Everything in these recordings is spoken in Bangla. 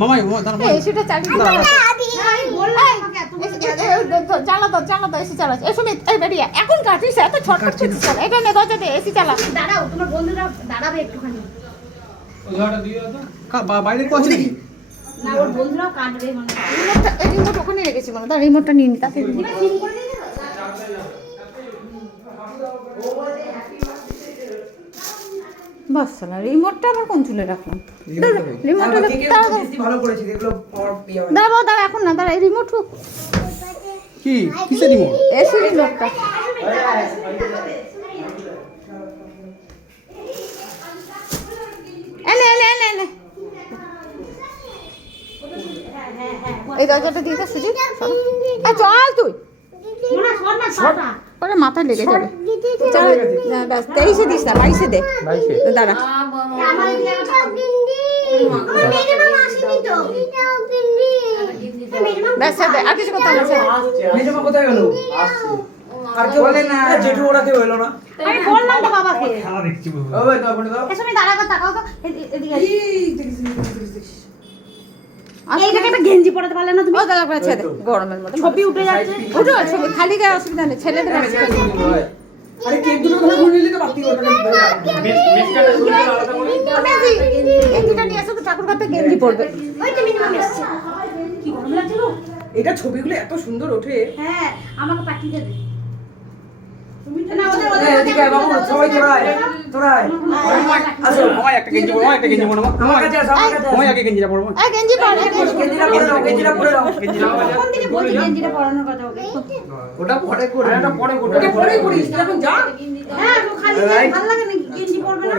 মামাই দাঁড়া এসিটা চালিয়ে দাও। চালা তো এসি চালা। এই সুমিত এই বেরিয়ে এখন কাটিস এত ছটফট করছিস কেন? এটা নে দরজা দে এসি চালা। দাঁড়াও তোমার বন্ধুরা দাঁড়াবে একটুখানি। ওইটা দিয়ে দাও তো বাইরে কো আছে নাকি? না ওর বন্ধুরাও কাটবে মানে রিমোট ওখানে রেখেছি মনে হয়। রিমোটটা নিয়ে নি তাতে সিম করে দিয়ে দেবো। বাস সালা রিমোটটা আবার কোন চুলে রাখলাম? রিমোটটা ভালো করেছি এগুলো দাঁড়া এখন না দাঁড়া এই রিমোট কি কিসের রিমোট? এসি রিমোটটা এনে এই দরজাটা দিয়ে দে সুজি। চল তুই পরে মাথায় লেগে যাবে। চল ব্যাস 23-এ দিস না 22-এ দে। দাঁড়া ব্যাস দে আর কিছু করতে হবে না। মেজমা কোথায় গেল? আর কেউ বলে না জেঠু ওরা কেউ এলো না। আমি বললাম তো বাবাকে খেলা দেখছি বাবু। ও ভাই দাও ফোন দাও। এসো আমি দাঁড়াও তাকাও তো এদিকে আর এই জায়গাটা গেঞ্জি পরাতে পারলে না তুমি? ও দাঁড়া করে ছেড়ে দে গরমের মধ্যে। ছবি উঠে যাচ্ছে। উঠো ছবি খালি গায়ে অসুবিধা নেই ছেলেদের আছে। আরে কেক দুটো ধরে ঘুরে নিলে তো বাতি ওটা মিসকাটা শুনে আলাদা করে গেঞ্জিটা নিয়ে এসো তো ঠাকুর ঘর থেকে গেঞ্জি পরবে। ওই তো মিনিমাম এসছে কি গরম লাগছে গো। এটা ছবিগুলো এত সুন্দর ওঠে। হ্যাঁ আমাকে পাঠিয়ে দেবে তুমি না এদিকে আয় বাবু সবাই তোরা আয় আসো মামাই একটা গেঞ্জি পরো একটা গেঞ্জি পরো আমার কাছে আস আমার কাছে মামাই আগে গেঞ্জিটা পরো এই গেঞ্জি পর গেঞ্জিটা পরে দাও গেঞ্জিটা পরে দাও কোন দিকে বলছি গেঞ্জিটা পরানোর কথা ওকে ওটা পরে করে এটা পরে ওটা পরে করিস এখন যা হ্যাঁ তো খালি ভালো লাগে নাকি গেঞ্জি পরবে না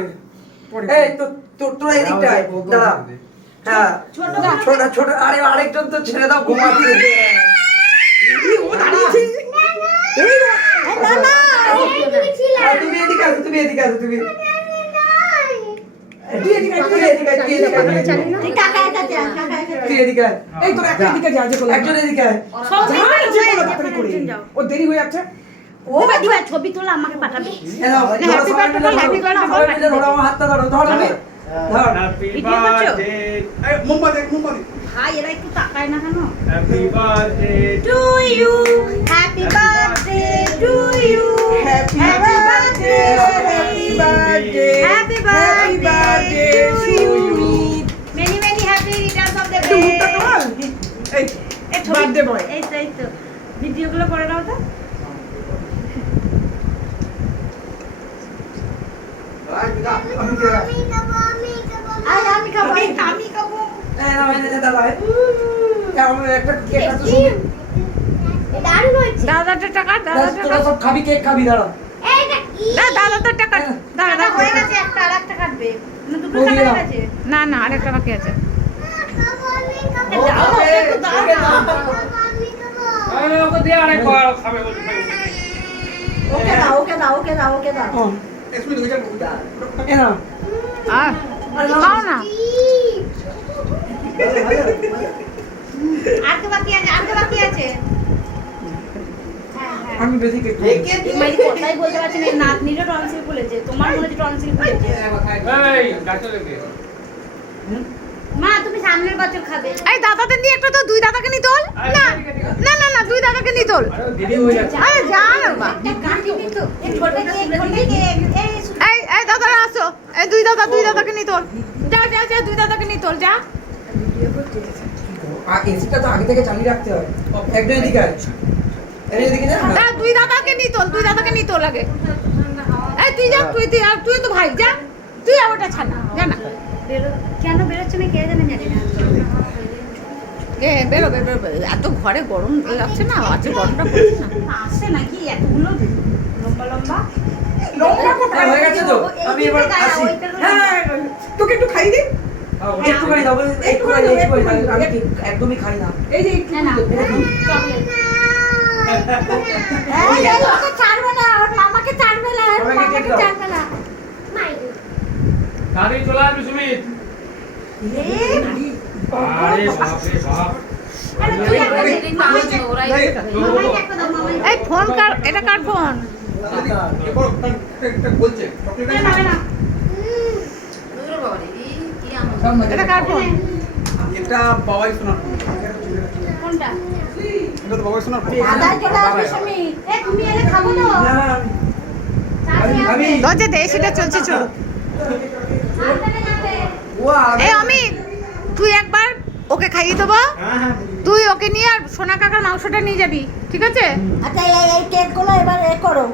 এই তো তোরা এদিকটা আয় দাঁড়া হ্যাঁ ছোট ছোট আরে আরেকজন তো ছেড়ে দাও ঘুমাতে দে ও দাঁড়িয়েছে না না তুমি এদিকে আসো তুমি এদিকে আসো তুমি তুই এদিকে তুই কাকা কাছে তুই এদিকে আয় এই তোর একটা এদিকে যা যে একজন এদিকে আয় ও দেরি হয়ে যাচ্ছে ও দিবা ছবি তোলা আমাকে পাঠাবে হ্যাপি বার্থডে ধরো আমার হাতটা ধরো ধর তুমি ধর হ্যাপি বার্থডে এই মোমবাতি ভাই এরা একটু তাকায় না কেন happy birthday to you happy birthday to you happy birthday happy birthday to you many many happy returns of the day এই বার্থডে বয় এই তো ভিডিওগুলো করে নাও তো আমি খাবো এই না মানে দাদা আমার একটা কেক আছে শুনি দাদাটা টাকা তোরা সব খাবি কেক খাবি দাঁড়া দাদাটা টাকা দাদা হয়ে গেছে একটা আরেকটা কাটবে না দুটো ওই কাটা দাও। হয়ে গেছে না না আরেকটা বাকি আছে। দাও একটু দাও না আরে ওকে দিয়ে আরেক বার খাবে বলতে ওকে দাও এসমি দুই জন এ না আর খাও না আরেকটা বাকি আছে আমি বেশি কেক মাই কথাই বলতে পারছি না নাতনিরও টনসিল খুলেছে তোমার মনে হচ্ছে টনসিল খুলেছে এই গাছে লেগে মা তুমি সামনের বছর খাবে এই দাদাদের নিয়ে একটা তো দুই দাদাকে নি তোল না না না না দুই দাদাকে নি তোল আরে দেরি হয়ে যাচ্ছে আরে যা না মা কাটিনি তো এই ছোট কেক এই দাদারা আসো এই দুই দাদাকে নি তোল যা দুই দাদাকে নি তোল যা এসিটা তো আগে থেকে চালিয়ে রাখতে হয় একদম এদিকে আয় এদিকে না দুই দাদাকে নি তোল আগে এই তুই যা তুই তো ভাই যা তুই ওটা ছানা জানা কেন বেরোচ্ছে না কে জানে জানি না বেরো এত ঘরে গরম লাগছে না আজকে গরমটা পড়ছে না আসে নাকি এতগুলো লম্বা লম্বা কোথায় হয়ে গেছে তো আমি এবার আসি হ্যাঁ তোকে একটু খাই দি একটুখানি দাও একটুখানি আমি কি একদমই খাই না এই যে একটু চকলেট ওকে ছাড়বে না ওর মামাকে ছাড়বে না ওর মামাকে ছাড়বে না গাড়ি চলে আসবে সুমিত আরে বাপ রে বাপ এই ফোন কার এটা কার ফোন বলছে এটা কার ফোন এটা বাবাই শোনার কোনটা? এটা তো বাবাই শোনার দাদা চলে আসবে স্বামী। এ তুমি এলে খাবো তো। না আমি দরজাতে সেটা চলছে চলো। আনতে যাবে। ও এই অমিত তুই একবার ওকে খাইয়ে দেবো, তুই ওকে নিয়ে আর সোনা কাকার মাংসটা নিয়ে যাবি, ঠিক আছে? আচ্ছা এই কেকগুলো এবার এ করো।